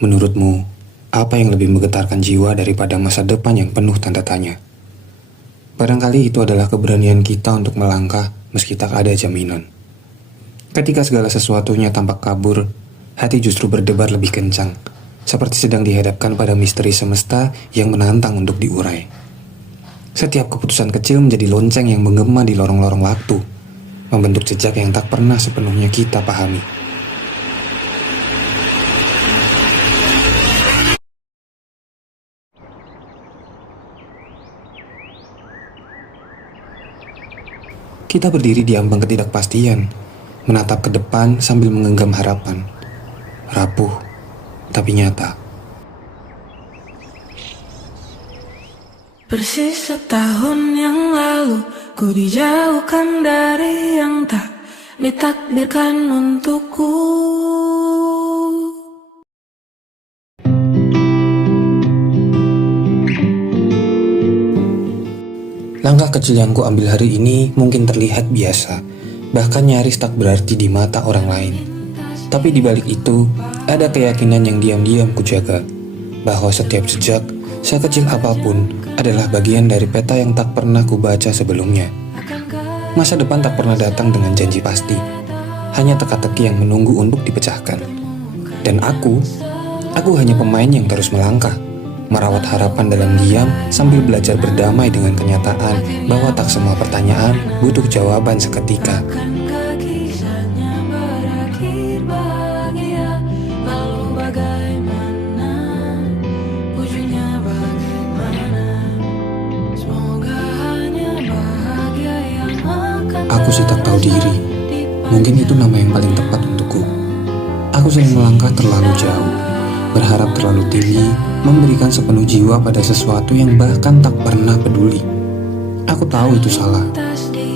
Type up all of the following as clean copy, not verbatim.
Menurutmu, apa yang lebih menggetarkan jiwa daripada masa depan yang penuh tanda tanya? Barangkali itu adalah keberanian kita untuk melangkah meski tak ada jaminan. Ketika segala sesuatunya tampak kabur, hati justru berdebar lebih kencang, seperti sedang dihadapkan pada misteri semesta yang menantang untuk diurai. Setiap keputusan kecil menjadi lonceng yang menggema di lorong-lorong waktu, membentuk jejak yang tak pernah sepenuhnya kita pahami. Kita berdiri di ambang ketidakpastian, menatap ke depan sambil menggenggam harapan. Rapuh, tapi nyata. Persis setahun yang lalu, ku dijauhkan dari yang tak ditakdirkan untukku. Langkah kecil yang ku ambil hari ini mungkin terlihat biasa, bahkan nyaris tak berarti di mata orang lain. Tapi di balik itu, ada keyakinan yang diam-diam ku jaga, bahwa setiap jejak, sekecil apapun, adalah bagian dari peta yang tak pernah ku baca sebelumnya. Masa depan tak pernah datang dengan janji pasti, hanya teka-teki yang menunggu untuk dipecahkan. Dan aku hanya pemain yang terus melangkah, merawat harapan dalam diam sambil belajar berdamai dengan kenyataan bahwa tak semua pertanyaan butuh jawaban seketika. Akankah kisahnya berakhir bahagia? Lalu bagaimana? Ujungnya bagaimana? Semoga hanya bahagia yang akan. Aku sih tak tahu diri, mungkin itu nama yang paling tepat untukku. Aku sering melangkah terlalu jauh, berharap terlalu tinggi, memberikan sepenuh jiwa pada sesuatu yang bahkan tak pernah peduli. Aku tahu itu salah,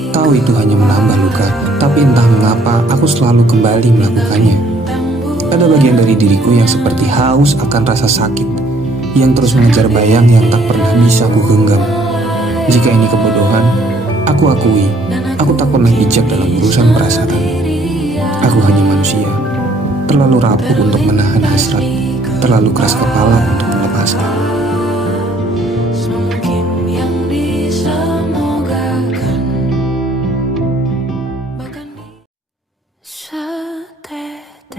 tahu itu hanya menambah luka, tapi entah mengapa aku selalu kembali melakukannya. Ada bagian dari diriku yang seperti haus akan rasa sakit, yang terus mengejar bayang yang tak pernah bisa ku genggam. Jika ini kebodohan, aku akui, aku tak pernah bijak dalam urusan perasaan. Aku hanya manusia, terlalu rapuh untuk menahan hasrat, terlalu keras kepala untuk melepaskan. Semungkin yang disemogakan, bahkan setetes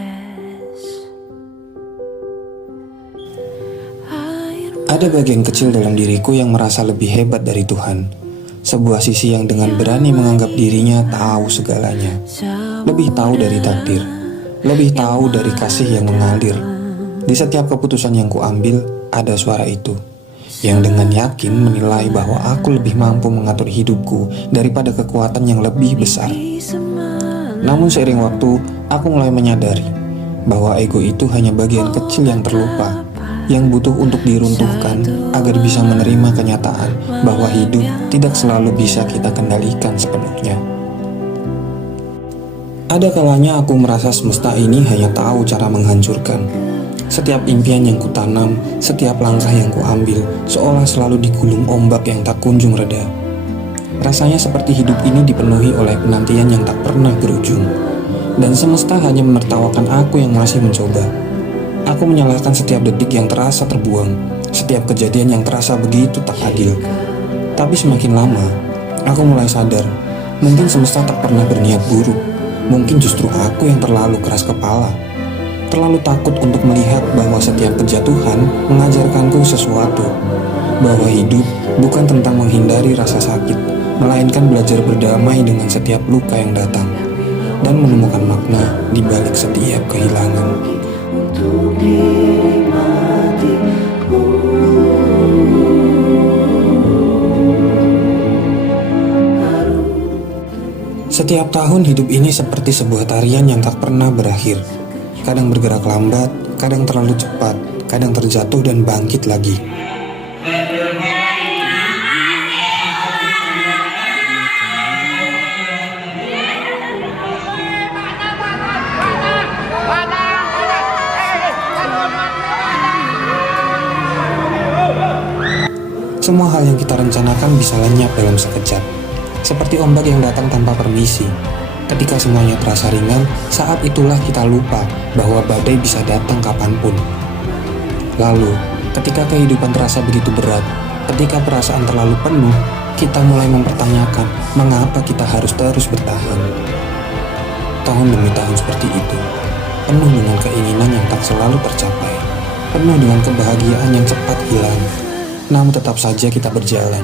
air. Ada bagian kecil dalam diriku yang merasa lebih hebat dari Tuhan. Sebuah sisi yang dengan berani menganggap dirinya tahu segalanya, lebih tahu dari takdir, lebih tahu dari kasih yang mengalir. Di setiap keputusan yang kuambil, ada suara itu, yang dengan yakin menilai bahwa aku lebih mampu mengatur hidupku daripada kekuatan yang lebih besar. Namun seiring waktu, aku mulai menyadari bahwa ego itu hanya bagian kecil yang terlupa, yang butuh untuk diruntuhkan agar bisa menerima kenyataan bahwa hidup tidak selalu bisa kita kendalikan sepenuhnya. Ada kalanya aku merasa semesta ini hanya tahu cara menghancurkan. Setiap impian yang kutanam, setiap langkah yang kuambil, seolah selalu digulung ombak yang tak kunjung reda. Rasanya seperti hidup ini dipenuhi oleh penantian yang tak pernah berujung, dan semesta hanya menertawakan aku yang masih mencoba. Aku menyalahkan setiap detik yang terasa terbuang, setiap kejadian yang terasa begitu tak adil. Tapi semakin lama, aku mulai sadar, mungkin semesta tak pernah berniat buruk. Mungkin justru aku yang terlalu keras kepala, terlalu takut untuk melihat bahwa setiap kejatuhan mengajarkanku sesuatu, bahwa hidup bukan tentang menghindari rasa sakit, melainkan belajar berdamai dengan setiap luka yang datang, dan menemukan makna di balik setiap kehilangan. Untuk dinikmati. Setiap tahun hidup ini seperti sebuah tarian yang tak pernah berakhir. Kadang bergerak lambat, kadang terlalu cepat, kadang terjatuh dan bangkit lagi. Semua hal yang kita rencanakan bisa lenyap dalam sekejap, seperti ombak yang datang tanpa permisi. Ketika semuanya terasa ringan, saat itulah kita lupa bahwa badai bisa datang kapanpun. Lalu, ketika kehidupan terasa begitu berat, ketika perasaan terlalu penuh, kita mulai mempertanyakan mengapa kita harus terus bertahan. Tahun demi tahun seperti itu, penuh dengan keinginan yang tak selalu tercapai, penuh dengan kebahagiaan yang cepat hilang. Namun tetap saja kita berjalan,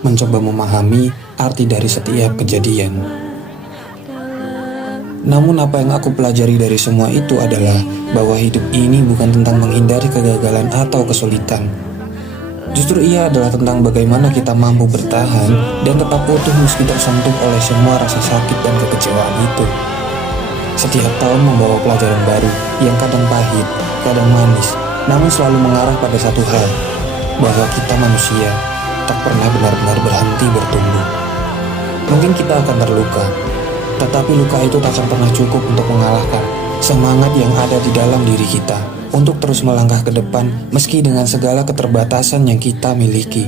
mencoba memahami arti dari setiap kejadian. Namun apa yang aku pelajari dari semua itu adalah bahwa hidup ini bukan tentang menghindari kegagalan atau kesulitan. Justru ia adalah tentang bagaimana kita mampu bertahan dan tetap utuh meski tersentuh oleh semua rasa sakit dan kekecewaan itu. Setiap tahun membawa pelajaran baru yang kadang pahit, kadang manis, namun selalu mengarah pada satu hal, bahwa kita manusia tak pernah benar-benar berhenti bertumbuh. Mungkin kita akan terluka, tetapi luka itu tak akan pernah cukup untuk mengalahkan semangat yang ada di dalam diri kita untuk terus melangkah ke depan meski dengan segala keterbatasan yang kita miliki.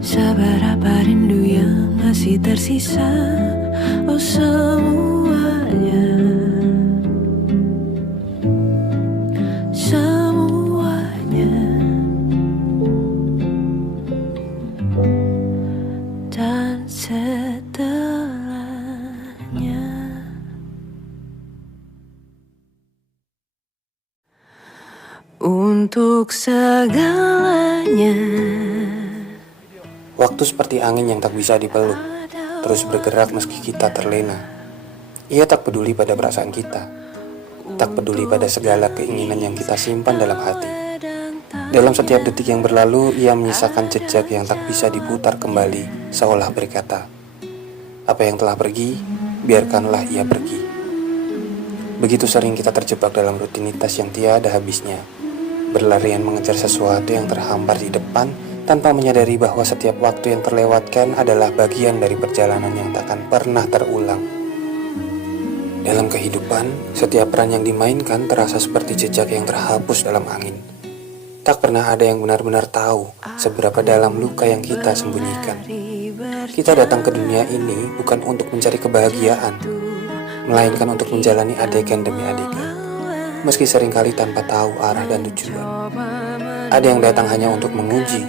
Seberapa rindu yang masih tersisa, oh semuanya, semuanya. Dan setelahnya, untuk segalanya. Waktu seperti angin yang tak bisa dipeluk, terus bergerak meski kita terlena. Ia tak peduli pada perasaan kita, tak peduli pada segala keinginan yang kita simpan dalam hati. Dalam setiap detik yang berlalu, ia menyisakan jejak yang tak bisa diputar kembali, seolah berkata, apa yang telah pergi, biarkanlah ia pergi. Begitu sering kita terjebak dalam rutinitas yang tiada habisnya, berlarian mengejar sesuatu yang terhampar di depan, tanpa menyadari bahwa setiap waktu yang terlewatkan adalah bagian dari perjalanan yang takkan pernah terulang. Dalam kehidupan, setiap peran yang dimainkan terasa seperti jejak yang terhapus dalam angin. Tak pernah ada yang benar-benar tahu seberapa dalam luka yang kita sembunyikan. Kita datang ke dunia ini bukan untuk mencari kebahagiaan, melainkan untuk menjalani adegan demi adegan, meski seringkali tanpa tahu arah dan tujuan. Ada yang datang hanya untuk menguji,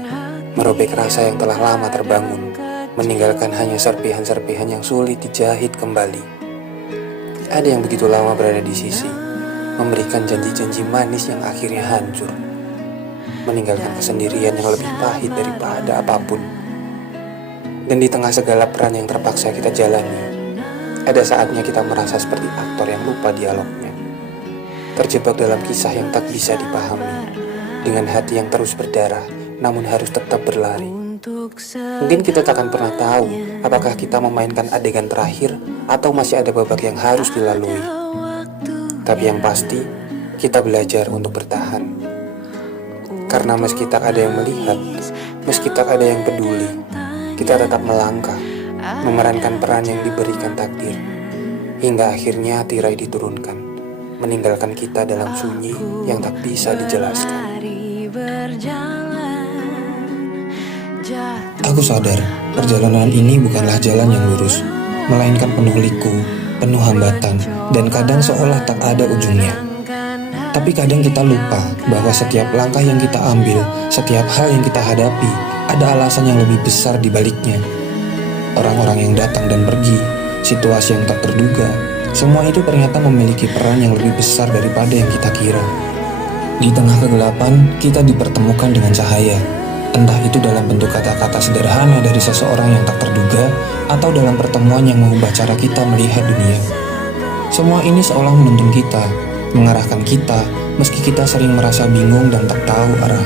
merobek rasa yang telah lama terbangun, meninggalkan hanya serpihan-serpihan yang sulit dijahit kembali. Ada yang begitu lama berada di sisi, memberikan janji-janji manis yang akhirnya hancur, meninggalkan kesendirian yang lebih pahit daripada apapun. Dan di tengah segala peran yang terpaksa kita jalani, ada saatnya kita merasa seperti aktor yang lupa dialognya, terjebak dalam kisah yang tak bisa dipahami, dengan hati yang terus berdarah namun harus tetap berlari. Mungkin kita tak akan pernah tahu apakah kita memainkan adegan terakhir atau masih ada babak yang harus dilalui. Tapi yang pasti, kita belajar untuk bertahan. Karena meski tak ada yang melihat, meski tak ada yang peduli, kita tetap melangkah, memerankan peran yang diberikan takdir, hingga akhirnya tirai diturunkan, meninggalkan kita dalam sunyi yang tak bisa dijelaskan. Aku sadar, perjalanan ini bukanlah jalan yang lurus, melainkan penuh liku, penuh hambatan, dan kadang seolah tak ada ujungnya. Tapi kadang kita lupa bahwa setiap langkah yang kita ambil, setiap hal yang kita hadapi, ada alasan yang lebih besar di baliknya. Orang-orang yang datang dan pergi, situasi yang tak terduga, semua itu ternyata memiliki peran yang lebih besar daripada yang kita kira. Di tengah kegelapan, kita dipertemukan dengan cahaya. Entah itu dalam bentuk kata-kata sederhana dari seseorang yang tak terduga, atau dalam pertemuan yang mengubah cara kita melihat dunia. Semua ini seolah menuntun kita, mengarahkan kita, meski kita sering merasa bingung dan tak tahu arah.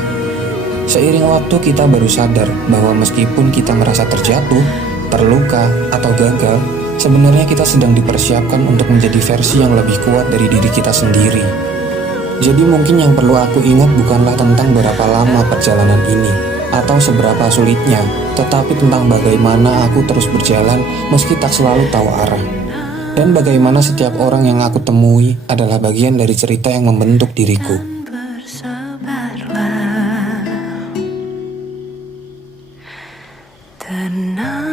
Seiring waktu kita baru sadar bahwa meskipun kita merasa terjatuh, terluka, atau gagal, sebenarnya kita sedang dipersiapkan untuk menjadi versi yang lebih kuat dari diri kita sendiri. Jadi mungkin yang perlu aku ingat bukanlah tentang berapa lama perjalanan ini, atau seberapa sulitnya, tetapi tentang bagaimana aku terus berjalan meski tak selalu tahu arah. Dan bagaimana setiap orang yang aku temui adalah bagian dari cerita yang membentuk diriku. Bersabarlah, tenang,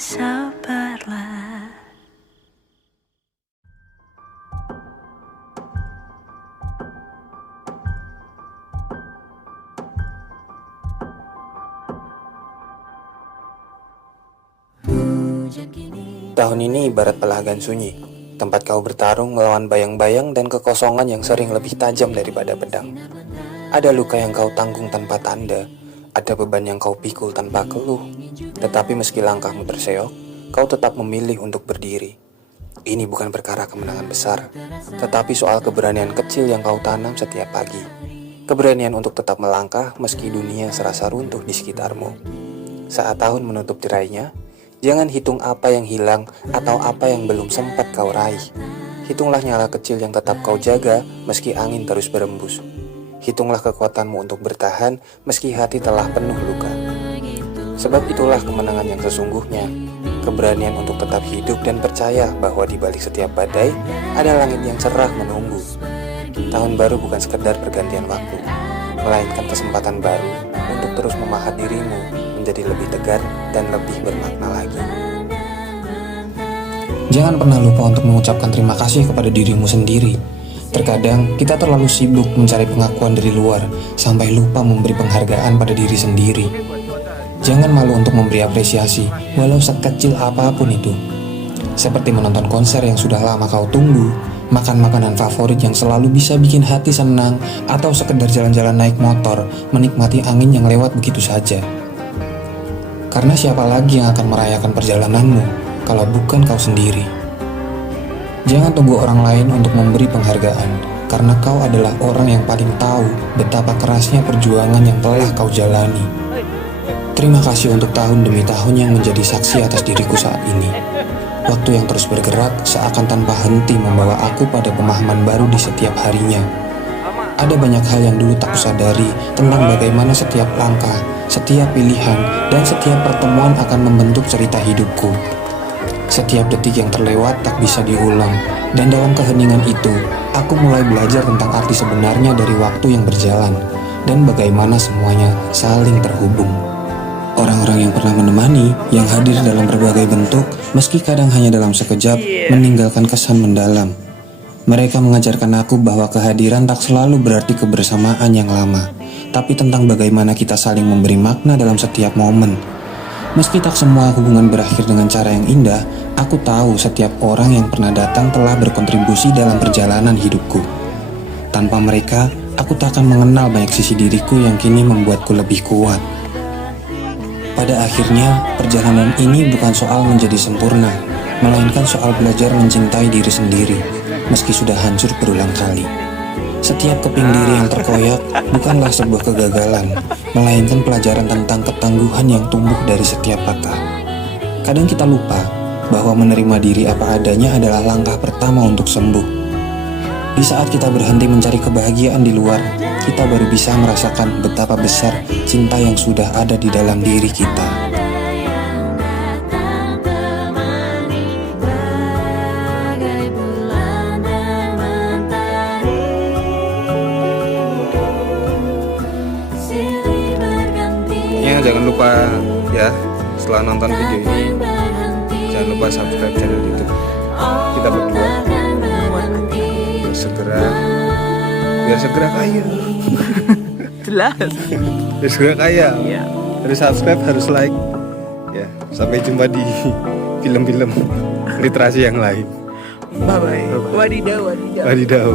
sabarlah. Tahun ini ibarat pelagan sunyi, tempat kau bertarung melawan bayang-bayang dan kekosongan yang sering lebih tajam daripada pedang. Ada luka yang kau tanggung tanpa tanda, ada beban yang kau pikul tanpa keluh. Tetapi meski langkahmu terseok, kau tetap memilih untuk berdiri. Ini bukan perkara kemenangan besar, tetapi soal keberanian kecil yang kau tanam setiap pagi. Keberanian untuk tetap melangkah meski dunia serasa runtuh di sekitarmu. Saat tahun menutup tirainya, jangan hitung apa yang hilang atau apa yang belum sempat kau raih. Hitunglah nyala kecil yang tetap kau jaga meski angin terus berembus. Hitunglah kekuatanmu untuk bertahan meski hati telah penuh luka. Sebab itulah kemenangan yang sesungguhnya. Keberanian untuk tetap hidup dan percaya bahwa di balik setiap badai ada langit yang cerah menunggu. Tahun baru bukan sekedar pergantian waktu, melainkan kesempatan baru untuk terus memahat dirimu menjadi lebih tegar dan lebih bermakna lagi. Jangan pernah lupa untuk mengucapkan terima kasih kepada dirimu sendiri. Terkadang kita terlalu sibuk mencari pengakuan dari luar sampai lupa memberi penghargaan pada diri sendiri. Jangan malu untuk memberi apresiasi walau sekecil apapun itu. Seperti menonton konser yang sudah lama kau tunggu, makan makanan favorit yang selalu bisa bikin hati senang, atau sekedar jalan-jalan naik motor menikmati angin yang lewat begitu saja. Karena siapa lagi yang akan merayakan perjalananmu kalau bukan kau sendiri? Jangan tunggu orang lain untuk memberi penghargaan, karena kau adalah orang yang paling tahu betapa kerasnya perjuangan yang telah kau jalani. Terima kasih untuk tahun demi tahun yang menjadi saksi atas diriku saat ini. Waktu yang terus bergerak seakan tanpa henti membawa aku pada pemahaman baru di setiap harinya. Ada banyak hal yang dulu tak kusadari tentang bagaimana setiap langkah, setiap pilihan, dan setiap pertemuan akan membentuk cerita hidupku. Setiap detik yang terlewat tak bisa diulang, dan dalam keheningan itu, aku mulai belajar tentang arti sebenarnya dari waktu yang berjalan, dan bagaimana semuanya saling terhubung. Orang-orang yang pernah menemani, yang hadir dalam berbagai bentuk, meski kadang hanya dalam sekejap, meninggalkan kesan mendalam. Mereka mengajarkan aku bahwa kehadiran tak selalu berarti kebersamaan yang lama, tapi tentang bagaimana kita saling memberi makna dalam setiap momen. Meski tak semua hubungan berakhir dengan cara yang indah, aku tahu setiap orang yang pernah datang telah berkontribusi dalam perjalanan hidupku. Tanpa mereka, aku tak akan mengenal banyak sisi diriku yang kini membuatku lebih kuat. Pada akhirnya, perjalanan ini bukan soal menjadi sempurna, melainkan soal belajar mencintai diri sendiri, meski sudah hancur berulang kali. Setiap keping diri yang terkoyak bukanlah sebuah kegagalan, melainkan pelajaran tentang ketangguhan yang tumbuh dari setiap patah. Kadang kita lupa bahwa menerima diri apa adanya adalah langkah pertama untuk sembuh. Di saat kita berhenti mencari kebahagiaan di luar, kita baru bisa merasakan betapa besar cinta yang sudah ada di dalam diri kita. Jangan lupa ya, setelah nonton video ini jangan lupa subscribe channel YouTube kita berdua biar segera kaya. Jelas. Biar segera kaya. Iya. Harus subscribe, harus like. Ya, sampai jumpa di film-film literasi yang lain. Bye bye. Wadidaw. Wadidaw.